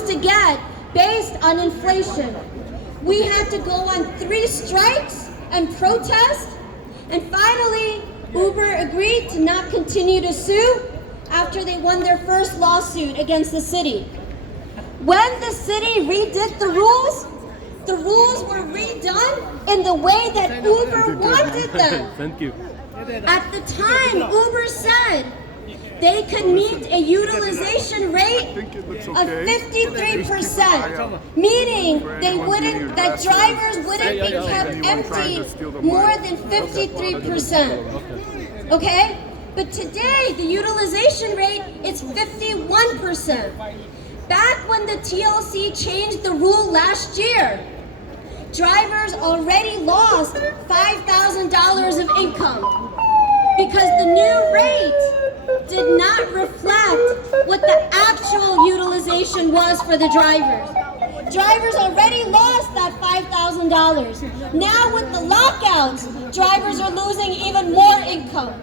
supposed to get based on inflation. We had to go on 3 strikes and protest, and finally Uber agreed to not continue to sue after they won their first lawsuit against the city. When the city redid the rules were redone in the way that Uber wanted them. Thank you. At the time, Uber said they could meet a utilization rate of 53%, meaning that drivers wouldn't be kept empty more than 53%. Okay? But today, the utilization rate is 51%. Back when the TLC changed the rule last year, drivers already lost $5,000 of income because the new rate did not reflect what the actual utilization was for the drivers. Drivers already lost that $5,000. Now with the lockouts, drivers are losing even more income.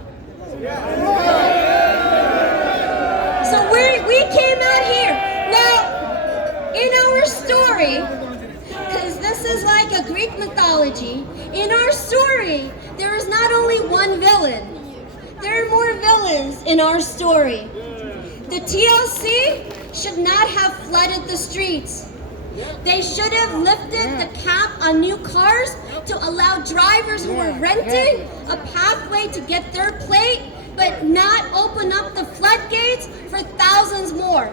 So we came out here. Now, in our story, because this is like a Greek mythology, in our story, there is not only one villain. There are more villains in our story. The TLC should not have flooded the streets. They should have lifted the cap on new cars to allow drivers who are renting a pathway to get their plate, but not open up the floodgates for thousands more.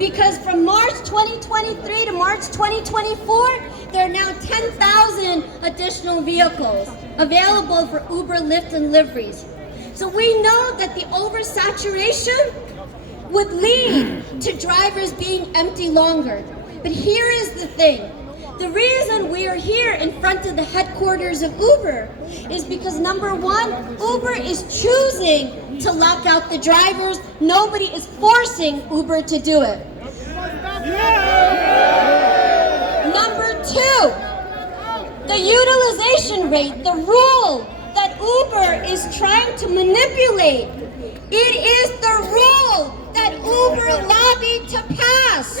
Because from March 2023 to March 2024, there are now 10,000 additional vehicles available for Uber, Lyft, and liveries. So we know that the oversaturation would lead to drivers being empty longer. But here is the thing. The reason we are here in front of the headquarters of Uber is because, number one, Uber is choosing to lock out the drivers. Nobody is forcing Uber to do it. Number two, the utilization rate, the rule that Uber is trying to manipulate, it is the rule that Uber lobbied to pass.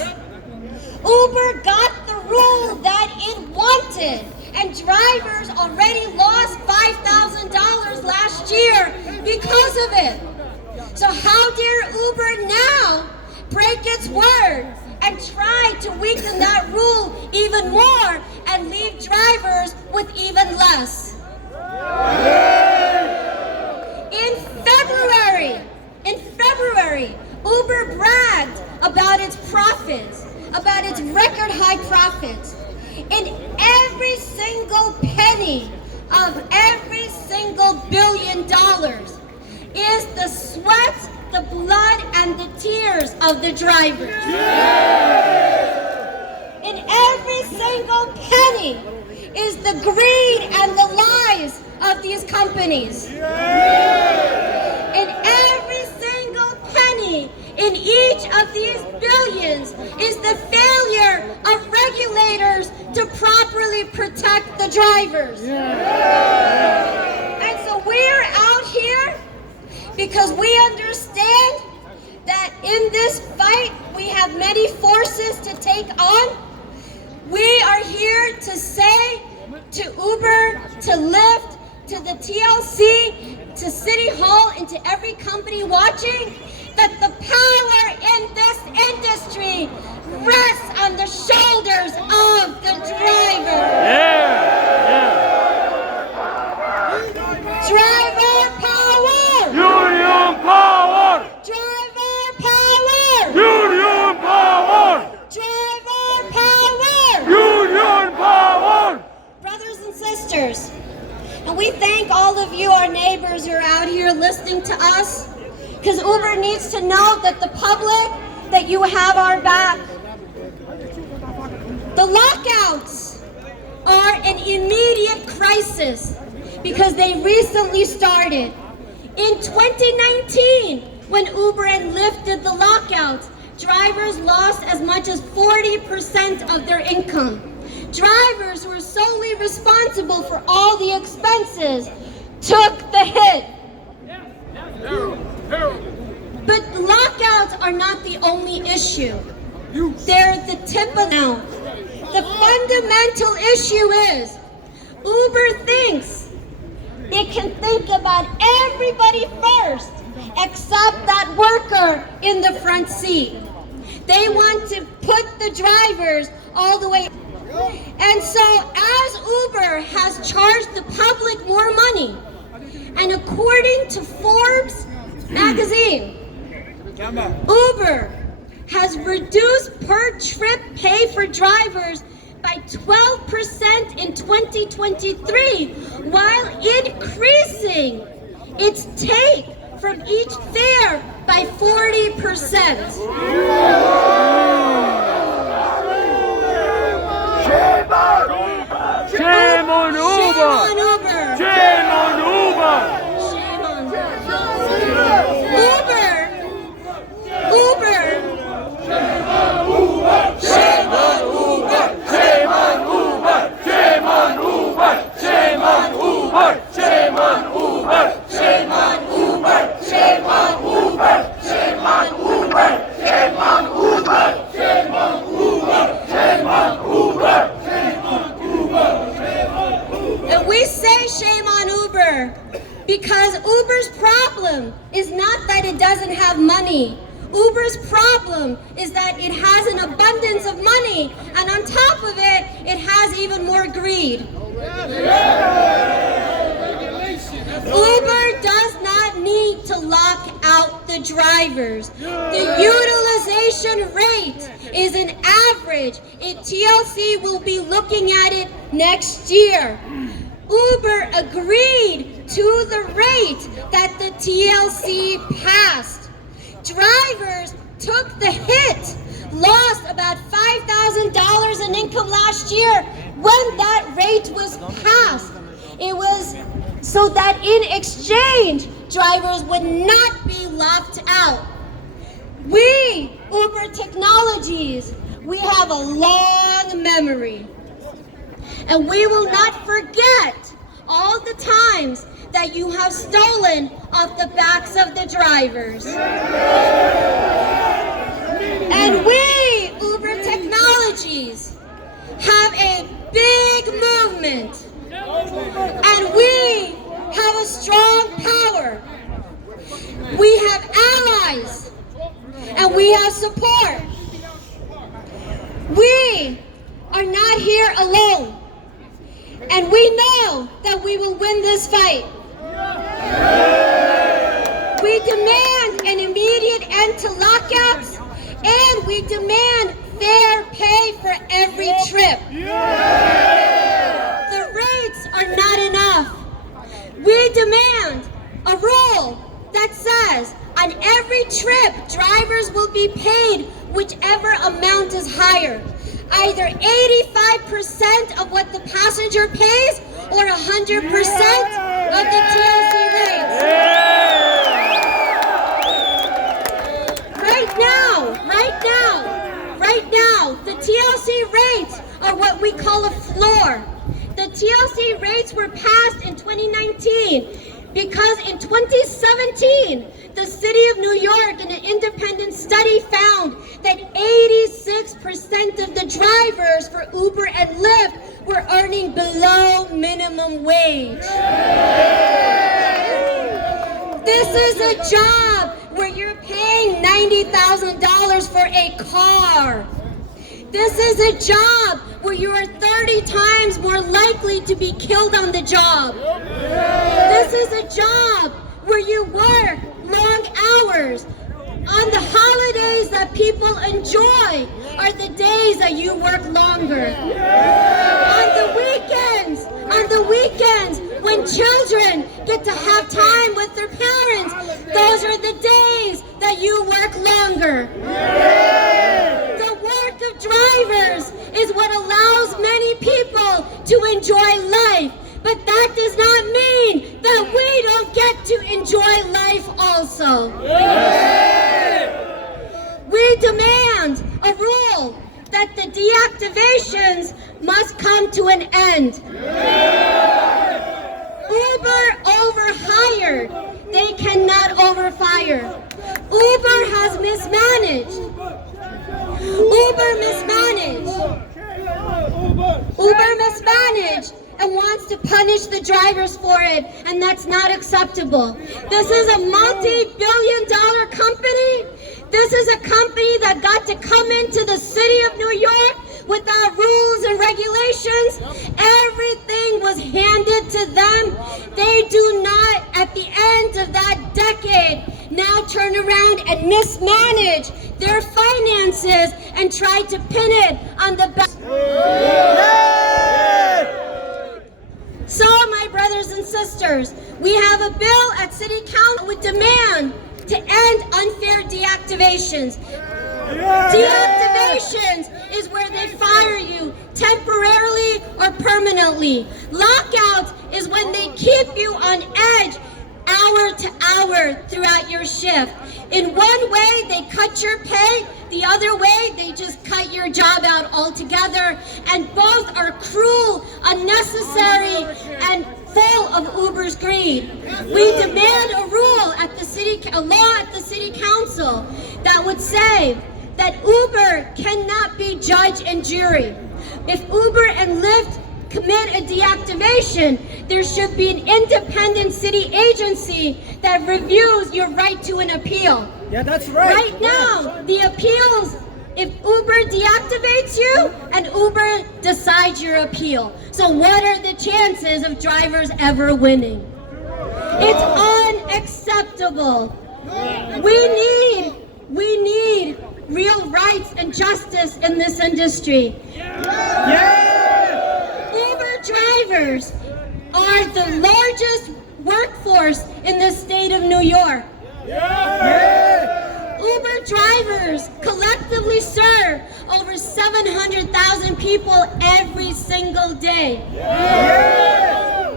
Uber got the rule that it wanted, and drivers already lost $5,000 last year because of it. So how dare Uber now break its word and try to weaken that rule even more and leave drivers with even less? In February, Uber bragged about its profits, about its record high profits. And every single penny of every single $1 billion is the sweat, the blood, and the tears of the drivers. And every single penny is the greed and the lies of these companies. And every single penny in each of these billions is the failure of regulators to properly protect the drivers. And so we're out here because we understand that in this fight we have many forces to take on. We are here to say to Uber, to Lyft, to the TLC, to City Hall, and to every company watching, that the power in this industry rests on the shoulders of the driver. Driver power! Union power! Driver power! Union power! Driver power! Union power! Brothers and sisters, and we thank all of you, our neighbors who are out here listening to us, because Uber needs to know that the public, that you have our back. The lockouts are an immediate crisis because they recently started. In 2019, when Uber and Lyft did the lockouts, drivers lost as much as 40% of their income. Drivers who are solely responsible for all the expenses took the hit. But lockouts are not the only issue. They're the tip of now. The fundamental issue is Uber thinks it can think about everybody first except that worker in the front seat. They want to put the drivers all the way. And so as Uber has charged the public more money, and according to Forbes magazine, Uber has reduced per trip pay for drivers by 12% in 2023, while increasing its take from each fare by 40%. Shame on Uber! Shame on Uber! Shame on Uber! Shame on Uber! Uber! Shame on Uber! Shame on Uber! Shame on Uber! Shame on Uber! Shame on Uber! Shame on Uber! Shame on Uber! Shame on Uber! Shame on Uber! Shame on Uber! Shame on Uber! Shame on Uber! And we say shame on Uber because Uber's problem is not that it doesn't have money. Uber's problem is that it has an abundance of money, and on top of it, it has even more greed. Uber does not need to lock out the drivers. The utilization rate is an average. TLC will be looking at it next year. Uber agreed to the rate that the TLC passed. Drivers took the hit, lost about $5,000 in income last year when that rate was passed. It was so that in exchange, drivers would not be locked out. We, Uber Technologies, we have a long memory. And we will not forget all the times that you have stolen off the backs of the drivers. And we, Uber Technologies, have a big movement. And we have a strong power. We have allies. And we have support. We are not here alone. And we know that we will win this fight. We demand an immediate end to lockouts, and we demand fair pay for every trip. The rates are not enough. We demand a rule that says on every trip, drivers will be paid whichever amount is higher. Either 85% of what the passenger pays or 100% of the TLC rates. Right now, the TLC rates are what we call a floor. The TLC rates were passed in 2019 because in 2017, the city of New York in an independent study found that 86% of the drivers for Uber and Lyft were earning below minimum wage. This is a job where you're paying $90,000 for a car. This is a job where you are 30 times more likely to be killed on the job. This is a job where you work long hours. On the holidays that people enjoy are the days that you work longer. On the weekends, when children get to have time with their parents, those are the days that you work longer. The work of drivers is what allows many people to enjoy life. But that does not mean that we don't get to enjoy life also. We demand a rule that the deactivations must come to an end. Uber overhired. They cannot overfire. Uber has mismanaged. Uber mismanaged. Uber mismanaged and wants to punish the drivers for it, and that's not acceptable. This is a multi-billion-dollar company. This is a company that got to come into the city of New York without rules and regulations. Everything was handed to them. They do not, at the end of that decade, now turn around and mismanage their finances and try to pin it on the back. So, my brothers and sisters, we have a bill at City Council with demand to end unfair deactivations. Deactivations is where they fire you temporarily or permanently. Lockouts is when they keep you on edge hour to hour throughout your shift. In one way, they cut your pay. The other way, they just cut your job out altogether. And both are cruel, unnecessary, and full of Uber's greed. We demand a law at the city council that would say that Uber cannot be judge and jury. If Uber and Lyft commit a deactivation, there should be an independent city agency that reviews your right to an appeal. Yeah, that's right. Right now, the appeals, if Uber deactivates you and Uber decides your appeal. So what are the chances of drivers ever winning? It's unacceptable. We need real rights and justice in this industry. Uber drivers are the largest workforce in the state of New York. Uber drivers collectively serve over 700,000 people every single day.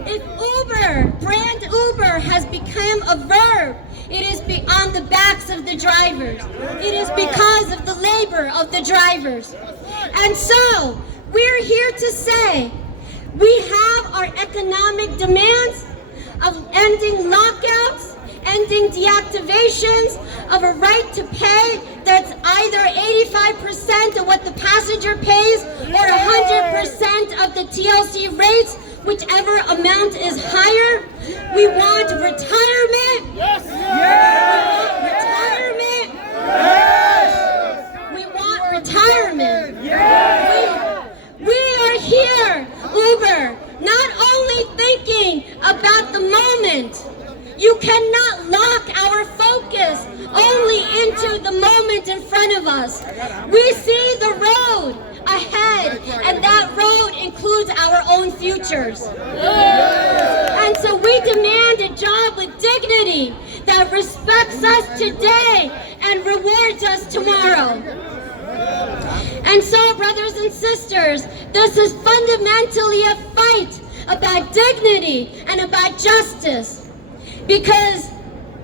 If brand Uber has become a verb, it is on the backs of the drivers. It is because of the labor of the drivers. And so, we're here to say, we have our economic demands of ending lockouts, ending deactivations, of a right to pay that's either 85% of what the passenger pays or 100% of the TLC rates, whichever amount is higher. We want retirement. Yes. We want retirement. Yes. We are here, Uber, not only thinking about the moment. You cannot lock our focus only into the moment in front of us. We see the road ahead, and that road includes our own futures. And so we demand a job with dignity that respects us today and rewards us tomorrow. And so, brothers and sisters, this is fundamentally a fight about dignity and about justice. Because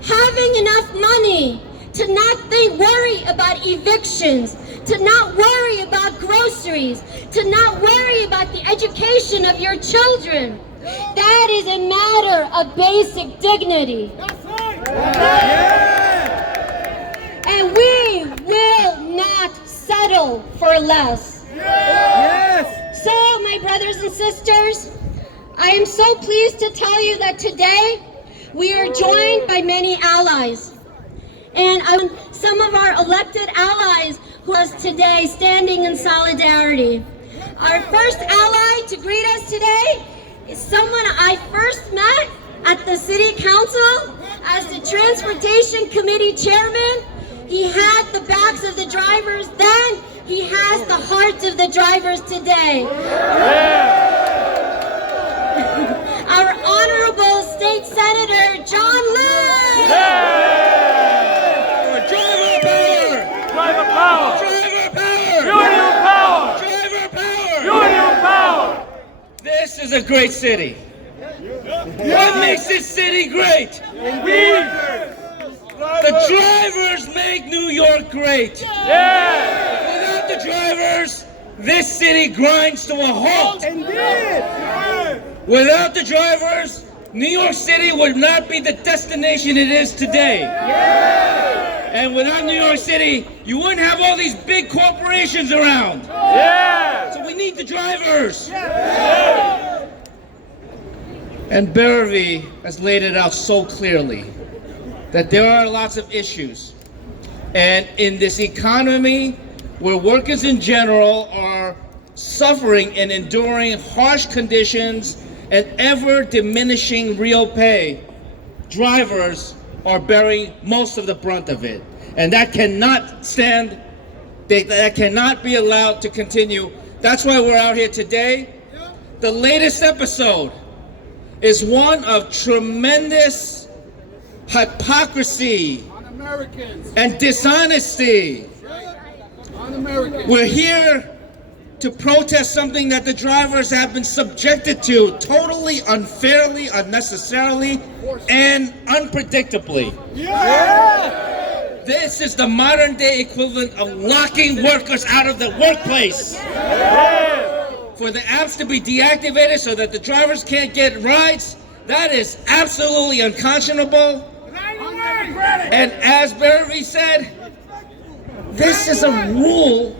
having enough money to not worry about evictions, to not worry about groceries, to not worry about the education of your children, that is a matter of basic dignity. And we will not settle for less. So, my brothers and sisters, I am so pleased to tell you that today we are joined by many allies. And some of our elected allies who are today standing in solidarity. Our first ally to greet us today is someone I first met at the City Council as the Transportation Committee Chairman. He had the backs of the drivers then, he has the hearts of the drivers today. Our Honorable State Senator John Lynn. Driver power! Union power! Union power! This is a great city. What makes this city great? The drivers make New York great. Without the drivers, this city grinds to a halt. Without the drivers, New York City would not be the destination it is today. And without New York City, you wouldn't have all these big corporations around. So we need the drivers. And Baravi has laid it out so clearly that there are lots of issues. And in this economy where workers in general are suffering and enduring harsh conditions and ever diminishing real pay, drivers are bearing most of the brunt of it. And that cannot stand, that cannot be allowed to continue. That's why we're out here today. The latest episode is one of tremendous hypocrisy and dishonesty. We're here to protest something that the drivers have been subjected to totally unfairly, unnecessarily, and unpredictably. This is the modern day equivalent of locking workers out of the workplace. For the apps to be deactivated so that the drivers can't get rides, that is absolutely unconscionable. And as Baravi said, this is a rule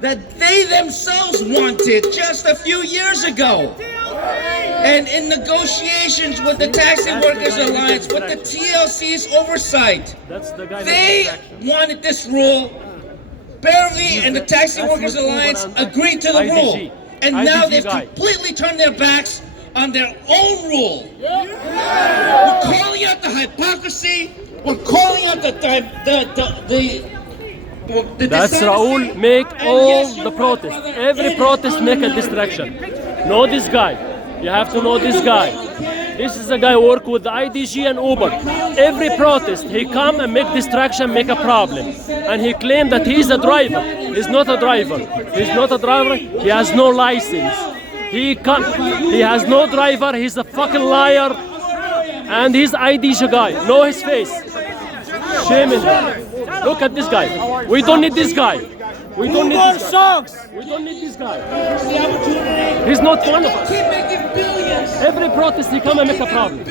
that they themselves wanted just a few years ago. And in negotiations with the Taxi Workers Alliance, with the TLC's oversight, they wanted this rule. Baravi and the Taxi Workers Alliance agreed to the rule. And now they've completely turned their backs on their own rule. We're calling out the hypocrisy. We're calling out the That's Raul, make all the protest. Every protest make a distraction. Know this guy. You have to know this guy. This is a guy who work with the IDG and Uber. Every protest, he come and make distraction, make a problem. And he claimed that he's a driver. He's not a driver. He's not a driver. He has no license. He has no driver. He's a fucking liar. And he's IDG guy. Know his face. Shame him. Look at this guy. We don't need this guy. We don't need this guy. We don't need this guy. He's not one of us. Every protest he come and make a problem.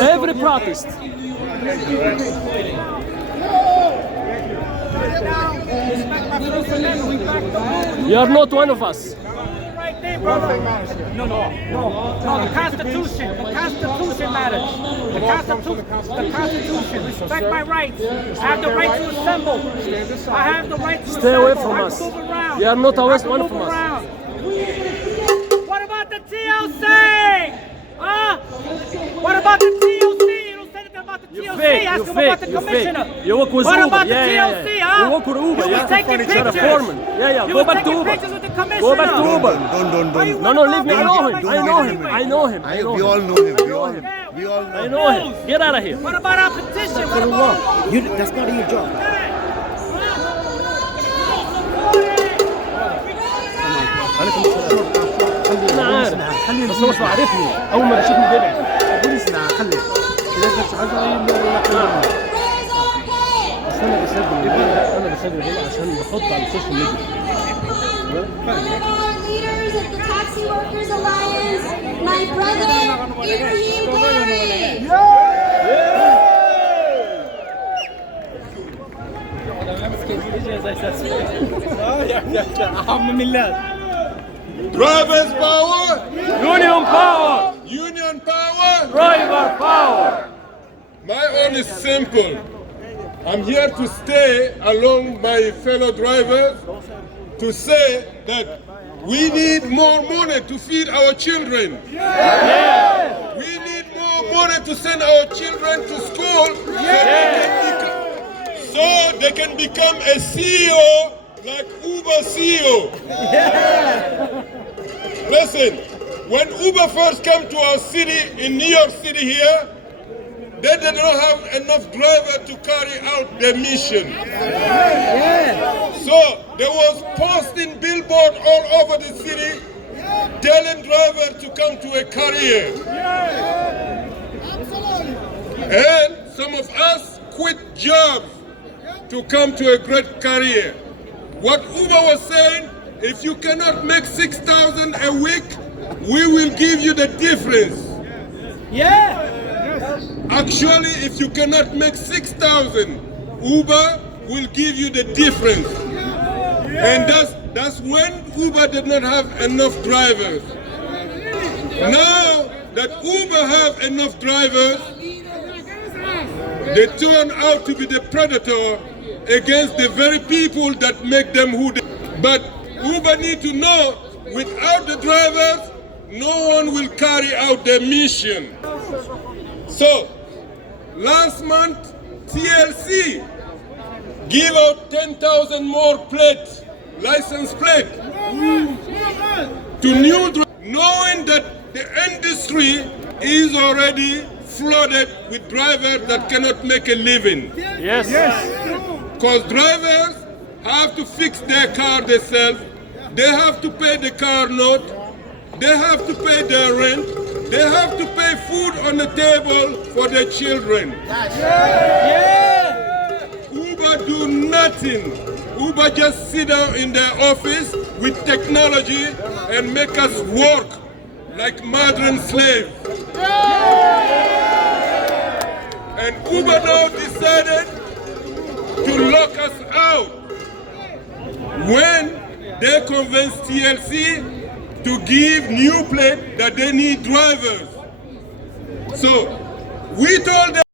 Every protest. You are not one of us. No, the Constitution. The Constitution matters. The Constitution. Respect my rights. I have the right to assemble. I have the right to Stay away from us. You are not always one from us. What about the TLC? Huh? What about the TLC? You don't say anything about the TLC. Ask him about the commissioner. You work with What Uber. about the TLC, huh? You work with Uber, You was taking You're a pictures. foreman. You Go was back to taking Uber. pictures with the commissioner. Go back to Uber. Don't. No, leave me. I know him. I know him. I know him. We all know him. We all I know know him. Get out of here. What about our petition? What about... That's not your job. أنا عارف بس هو مش عارفني أول ما بشوفني بيبعد اسمع خلي إذا أنت مش عارف أنا بسجل هنا عشان بحط على السوشيال ميديا. One of our leaders of the Taxi Workers Alliance, my brother, Ibrahim Baravi. Drivers power! Union power! Union power! Driver power! My own is simple. I'm here to stay along my fellow drivers to say that we need more money to feed our children. We need more money to send our children to school so they can become a CEO like Uber CEO. Listen, when Uber first came to our city in New York City here, they did not have enough drivers to carry out their mission. So there was posting billboard all over the city telling drivers to come to a career. And some of us quit jobs to come to a great career. What Uber was saying, if you cannot make 6,000 a week, we will give you the difference. Yeah. Actually, if you cannot make 6,000, Uber will give you the difference. And that's when Uber did not have enough drivers. Now that Uber have enough drivers, they turn out to be the predator against the very people that make them who they are. But Uber need to know, without the drivers, no one will carry out their mission. So, last month, TLC gave out 10,000 more plates, license plates, to new drivers, knowing that the industry is already flooded with drivers that cannot make a living. Yes. Because drivers have to fix their car themselves, they have to pay the car note, they have to pay their rent, they have to pay food on the table for their children. Uber do nothing. Uber just sit down in their office with technology and make us work like modern slaves. And Uber now decided to lock us out when they convinced TLC to give new plate that they need drivers. So we told them